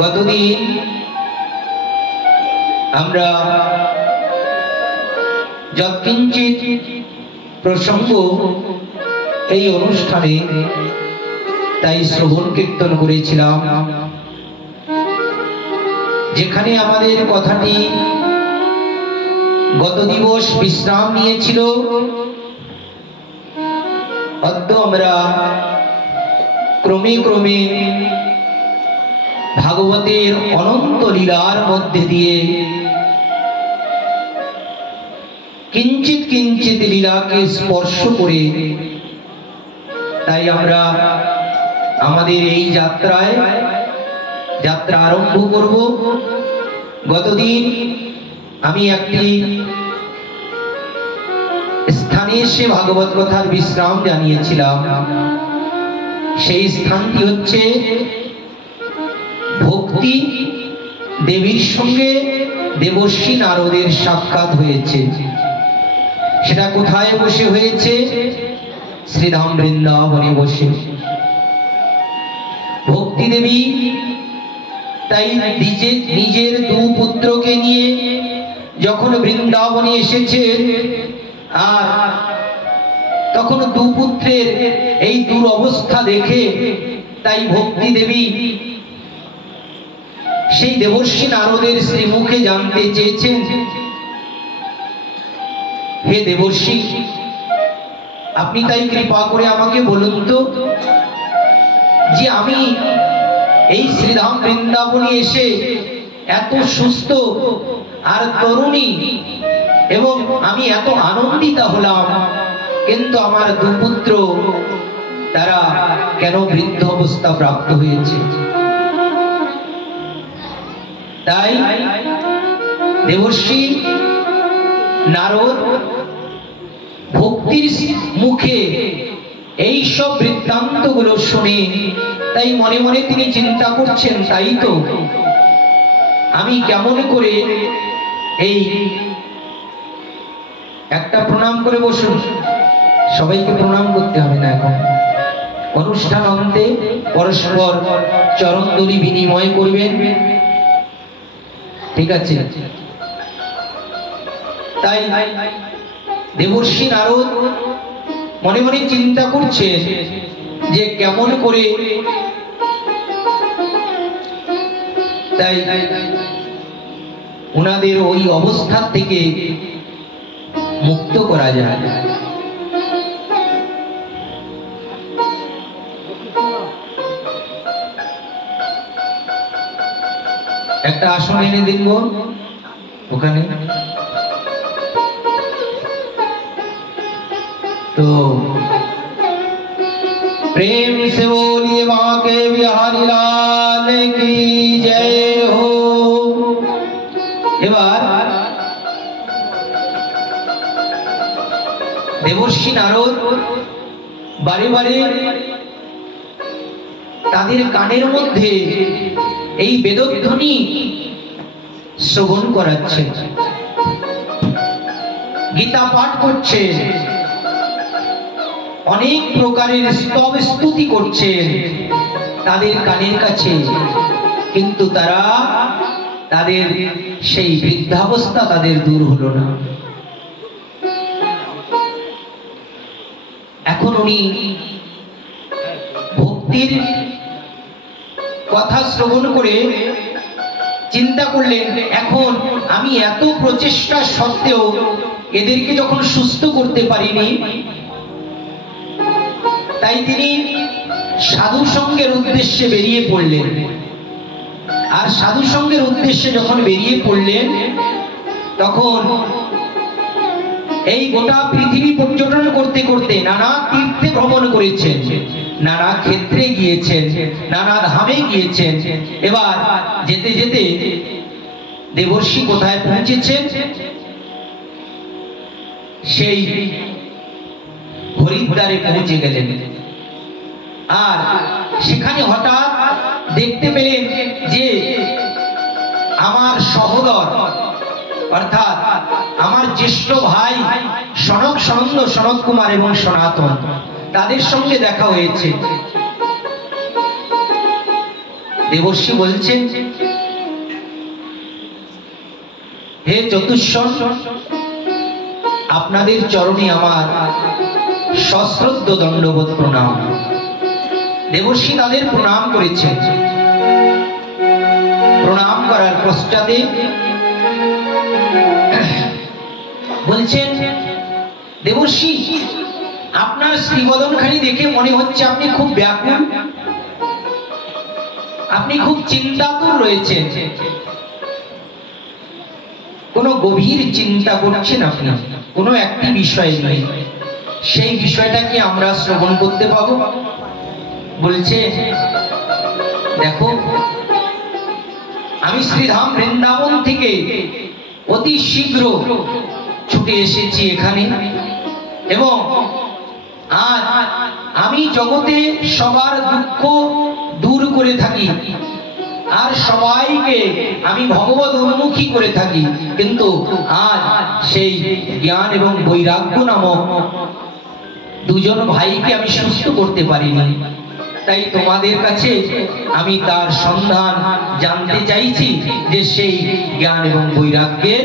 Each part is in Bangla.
গতদিন আমরা যৎকিঞ্চিৎ প্রসঙ্গ এই অনুষ্ঠানে তাই শ্রবণ কীর্তন করেছিলাম, যেখানে আমাদের কথাটি গত দিবস বিশ্রাম নিয়েছিল। অদ্য আমরা ক্রমে ক্রমে ভাগবতের অনন্ত লীলার মধ্যে দিয়ে কিঞ্চিত কিঞ্চিত লীলাকে স্পর্শ করে তাই আমরা আমাদের এই যাত্রা আরম্ভ করব। গতদিন আমি একটি স্থানে এসে ভাগবত কথার বিশ্রাম জানিয়েছিলাম। সেই স্থানটি হচ্ছে ভক্তি দেবীর সঙ্গে দেবর্ষী নারদের সাক্ষাৎ হয়েছে। সেটা কোথায় বসে হয়েছে? শ্রীধাম বৃন্দাবনে বসে। ভক্তি দেবী তাই নিজের দু পুত্রকে নিয়ে যখন বৃন্দাবনে এসেছে, আর তখন দু পুত্রের এই দুরবস্থা দেখে তাই ভক্তি দেবী সেই দেবর্ষী নারদের শ্রীমুখে জানতে চেয়েছেন, হে দেবর্ষী, আপনি তাই কৃপা করে আমাকে বলুন তো যে আমি এই শ্রীধাম বৃন্দাবনে এসে এত সুস্থ আর তরুণী এবং আমি এত আনন্দিতা হলাম, কিন্তু আমার দুপুত্র তারা কেন বৃদ্ধ অবস্থা প্রাপ্ত হয়েছে? তাই দেবর্ষী নারদ ভক্তির মুখে এই সব বৃত্তান্ত গুলো শুনে তাই মনে মনে তিনি চিন্তা করছেন, তাই তো আমি কেমন করে এই একটা প্রণাম করে বসুন। সবাইকে প্রণাম করতে হবে না, এখন অনুষ্ঠান অন্তে পরস্পর চরণধুলি বিনিময় করবেন, ঠিক আছে? তাই দেবর্ষী নারদ মনে মনে চিন্তা করছে যে কেমন করে তাই ওনাদের ওই অবস্থা থেকে মুক্ত করা যায়। একটা আসন এনে দিন ওখানে। तो प्रेम से बोलिए बांके बिहारी लाल की जय हो। এবার দেবর্ষী নারদ বারে বারে তাদের কানের মধ্যে এই বেদধ্বনি শ্রবণ করাচ্ছে, গীতা পাঠ করছে, অনেক প্রকারের স্তব স্তুতি করছে তাদের কানের কাছে, কিন্তু তারা তাদের সেই বৃদ্ধাবস্থা তাদের দূর হলো না। এখন উনি ভক্তির কথা শ্রবণ করে চিন্তা করলেন, এখন আমি এত প্রচেষ্টা সত্ত্বেও এদেরকে যখন সুস্থ করতে পারিনি, তাই তিনি সাধু সঙ্গের উদ্দেশ্যে বেরিয়ে পড়লেন। আর সাধু সঙ্গের উদ্দেশ্যে যখন বেরিয়ে পড়লেন, তখন এই গোটা পৃথিবী পর্যটন করতে করতে নানা তীর্থে ভ্রমণ করেছেন, নানা ক্ষেত্রে গিয়েছেন, নানা ধামে গিয়েছেন। এবার যেতে যেতে দেবর্ষী কোথায় পৌঁছেছেন? সেই হরিদ্বারে পৌঁছে গেলেন। আর সেখানে হঠাৎ দেখতে পেলেন যে আমার সহোদর অর্থাৎ আমার জ্যেষ্ঠ ভাই সনক সনন্দ সনত কুমার এবং সনাতন তাদের সঙ্গে দেখা হয়েছে। দেবর্ষি বলছেন, হে চতুষ্ষণ, আপনাদের চরণে আমার সশ্রদ্ধ দণ্ডবোধ প্রণাম। দেবর্ষি তাদের প্রণাম করেছেন। প্রণাম করার পশ্চাতে বলছেন, দেবর্ষি, আপনার শ্রীবদনখানি দেখে মনে হচ্ছে আপনি খুব ব্যাকুল, আপনি খুব চিন্তাতুর রয়েছেন, কোন গভীর চিন্তা করছেন আপনি কোন একটি বিষয় নেই। সেই বিষয়টা কি আমরা শ্রবণ করতে পাবো? বলছে, দেখো, আমি শ্রীধাম বৃন্দাবন থেকে অতি শীঘ্র ছুটে এসেছি এখানে, এবং আজ আমি জগতে সবার দুঃখ দূর করে থাকি আর সবাইকে আমি ভগবত উন্মুখী করে থাকি, কিন্তু আজ সেই জ্ঞান এবং বৈরাগ্য নামক দুজন ভাইকে আমি সুস্থ করতে পারিনি। তাই তোমাদের কাছে আমি তার সন্ধান জানতে চাইছি যে সেই জ্ঞান এবং বৈরাগ্যের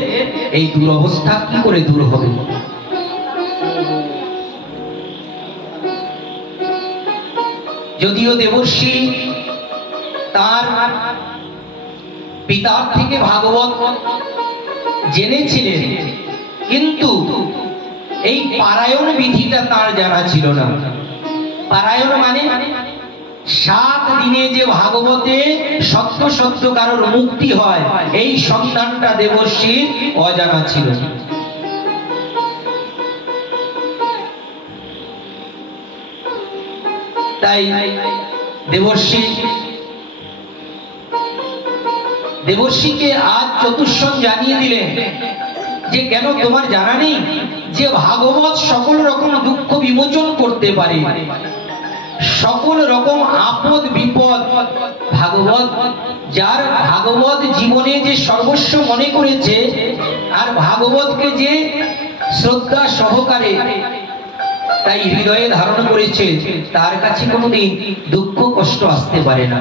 এই দুরবস্থা কি করে দূর হবে। যদিও দেবর্ষি তার পিতার থেকে ভাগবত জেনেছিলেন, কিন্তু এই পারায়ণ বিধিটা তার জানা ছিল না। পারায়ণ মানে 7 দিনে যে ভাগবতে সত্য সত্য কারোর মুক্তি হয়, এই সন্ধানটা দেবর্ষির অজানা ছিল। তাই দেবর্ষিকে আজ চতুষ্ষণ জানিয়ে দিলেন যে কেন তোমার জানা নেই যে ভাগবত সকল রকম দুঃখ বিমোচন করতে পারে, সকল রকম আপদ বিপদ ভাগবত, যার ভাগবত জীবনে যে সর্বস্ব মনে করেছে আর ভাগবতকে যে শ্রদ্ধা সহকারে তাই হৃদয়ে ধারণ করেছে, তার কাছে কোনোদিন দুঃখ কষ্ট আসতে পারে না।